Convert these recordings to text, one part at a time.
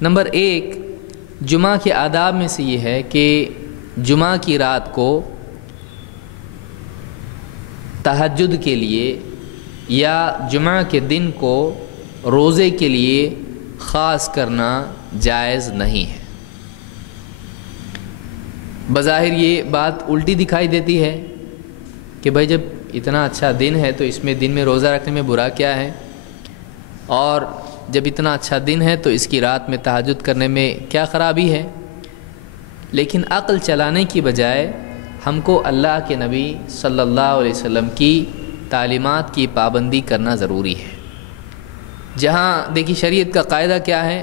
Number 1 جمعہ کے آداب میں سے یہ ہے کہ جمعہ کی رات کو تہجد کے لیے یا جمعہ کے دن کو روزے کے لیے خاص کرنا جائز نہیں ہے۔ بظاہر یہ بات الٹی دکھائی دیتی ہے کہ بھائی جب اتنا اچھا دن ہے تو اس میں دن میں روزہ رکھنے میں برا کیا ہے، اور جب اتنا اچھا دن ہے تو اس کی رات میں تہجد کرنے میں کیا خرابی ہے۔ لیکن عقل چلانے کی بجائے ہم کو اللہ کے نبی صلی اللہ علیہ وسلم کی تعلیمات کی پابندی کرنا ضروری ہے۔ جہاں دیکھیے شریعت کا قاعدہ کیا ہے،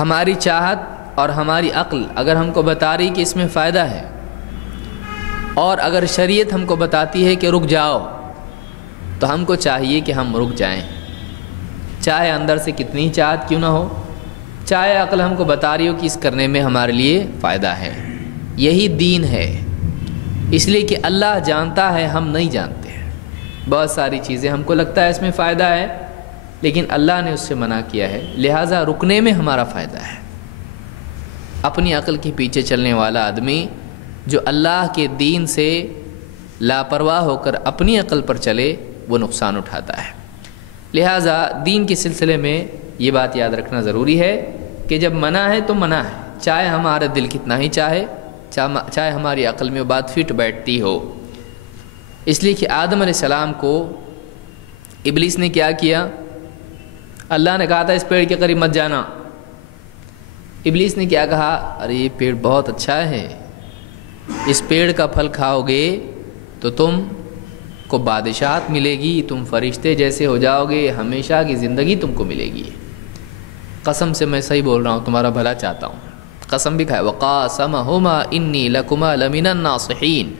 ہماری چاہت اور ہماری عقل اگر ہم کو بتا رہی کہ اس میں فائدہ ہے، اور اگر شریعت ہم کو بتاتی ہے کہ رک جاؤ، تو ہم کو چاہیے کہ ہم رک جائیں، چاہے اندر سے کتنی چاہت کیوں نہ ہو، چاہے عقل ہم کو بتا رہی ہو کہ اس کرنے میں ہمارے لیے فائدہ ہے۔ یہی دین ہے، اس لیے کہ اللہ جانتا ہے، ہم نہیں جانتے ہیں۔ بہت ساری چیزیں ہم کو لگتا ہے اس میں فائدہ ہے، لیکن اللہ نے اس سے منع کیا ہے، لہٰذا رکنے میں ہمارا فائدہ ہے۔ اپنی عقل کے پیچھے چلنے والا آدمی جو اللہ کے دین سے لاپرواہ ہو کر اپنی عقل پر چلے وہ نقصان اٹھاتا ہے۔ لہٰذا دین کے سلسلے میں یہ بات یاد رکھنا ضروری ہے کہ جب منع ہے تو منع ہے، چاہے ہمارا دل کتنا ہی چاہے ہماری عقل میں وہ بات فٹ بیٹھتی ہو۔ اس لیے کہ آدم علیہ السلام کو ابلیس نے کیا کیا، اللہ نے کہا تھا اس پیڑ کے قریب مت جانا، ابلیس نے کیا کہا، ارے یہ پیڑ بہت اچھا ہے، اس پیڑ کا پھل کھاؤ گے تو تم کو بادشاہت ملے گی، تم فرشتے جیسے ہو جاؤ گے، ہمیشہ کی زندگی تم کو ملے گی۔ قسم سے میں صحیح بول رہا ہوں، تمہارا بھلا چاہتا ہوں، قسم بھی کھائے، وقاسمہما انی لکما لمن الناصحین،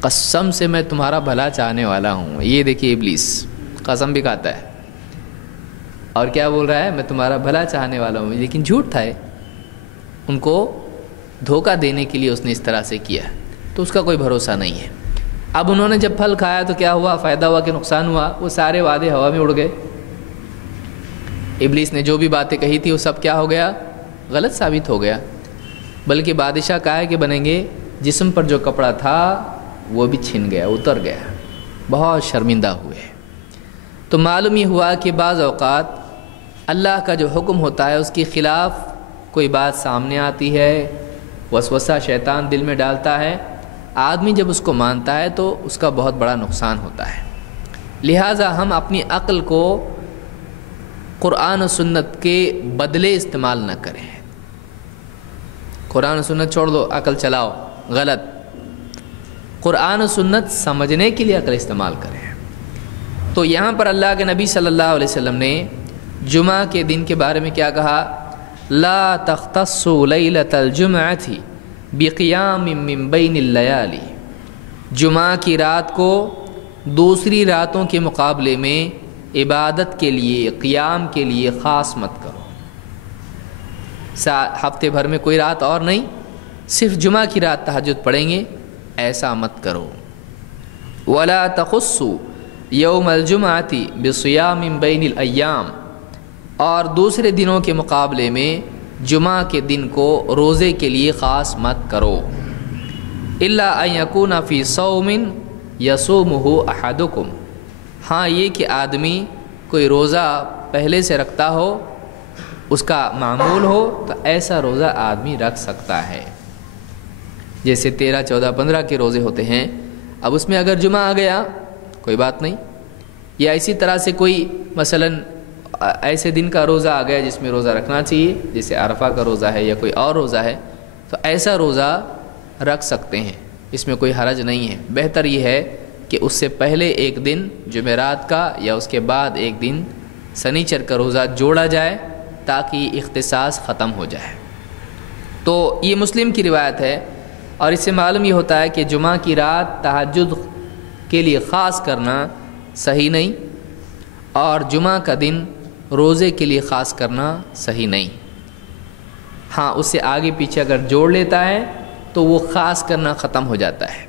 قسم سے میں تمہارا بھلا چاہنے والا ہوں۔ یہ دیکھیے ابلیس قسم بھی کھاتا ہے اور کیا بول رہا ہے، میں تمہارا بھلا چاہنے والا ہوں، لیکن جھوٹ تھا، ان کو دھوکہ دینے کے لیے اس نے اس طرح سے کیا، تو اس کا کوئی بھروسہ نہیں ہے۔ اب انہوں نے جب پھل کھایا تو کیا ہوا، فائدہ ہوا کہ نقصان ہوا؟ وہ سارے وعدے ہوا میں اڑ گئے۔ ابلیس نے جو بھی باتیں کہی تھی وہ سب کیا ہو گیا، غلط ثابت ہو گیا۔ بلکہ بادشاہ کہا کہ بنیں گے، جسم پر جو کپڑا تھا وہ بھی چھن گیا، اتر گیا، بہت شرمندہ ہوئے۔ تو معلوم یہ ہوا کہ بعض اوقات اللہ کا جو حکم ہوتا ہے اس کے خلاف کوئی بات سامنے آتی ہے، وسوسہ شیطان دل میں ڈالتا ہے، آدمی جب اس کو مانتا ہے تو اس کا بہت بڑا نقصان ہوتا ہے۔ لہٰذا ہم اپنی عقل کو قرآن و سنت کے بدلے استعمال نہ کریں۔ قرآن و سنت چھوڑ دو، عقل چلاؤ، غلط۔ قرآن و سنت سمجھنے کے لیے عقل استعمال کریں۔ تو یہاں پر اللہ کے نبی صلی اللہ علیہ وسلم نے جمعہ کے دن کے بارے میں کیا کہا، لا تختصوا لیلۃ الجمعۃ بقیام من بین اللیالی، جمعہ کی رات کو دوسری راتوں کے مقابلے میں عبادت کے لیے، قیام کے لیے خاص مت کرو۔ ہفتے بھر میں کوئی رات اور نہیں، صرف جمعہ کی رات تہجد پڑھیں گے، ایسا مت کرو۔ ولا تخصوا یوم الجمعۃ بصیام بین الایام، اور دوسرے دنوں کے مقابلے میں جمعہ کے دن کو روزے کے لیے خاص مت کرو۔ الا ان یکون فی صوم یصومہ احدکم، ہاں یہ کہ آدمی کوئی روزہ پہلے سے رکھتا ہو، اس کا معمول ہو، تو ایسا روزہ آدمی رکھ سکتا ہے۔ جیسے 13، 14، 15 کے روزے ہوتے ہیں، اب اس میں اگر جمعہ آ گیا کوئی بات نہیں، یا اسی طرح سے کوئی مثلاً ایسے دن کا روزہ آ گیا جس میں روزہ رکھنا چاہیے، جیسے عرفہ کا روزہ ہے یا کوئی اور روزہ ہے، تو ایسا روزہ رکھ سکتے ہیں، اس میں کوئی حرج نہیں ہے۔ بہتر یہ ہے کہ اس سے پہلے ایک دن جمعرات کا یا اس کے بعد ایک دن سنیچر کا روزہ جوڑا جائے تاکہ اختصاص ختم ہو جائے۔ تو یہ مسلم کی روایت ہے، اور اس سے معلوم یہ ہوتا ہے کہ جمعہ کی رات تہجد کے لیے خاص کرنا صحیح نہیں، اور جمعہ کا دن روزے کے لیے خاص کرنا صحیح نہیں۔ ہاں اس سے آگے پیچھے اگر جوڑ لیتا ہے تو وہ خاص کرنا ختم ہو جاتا ہے۔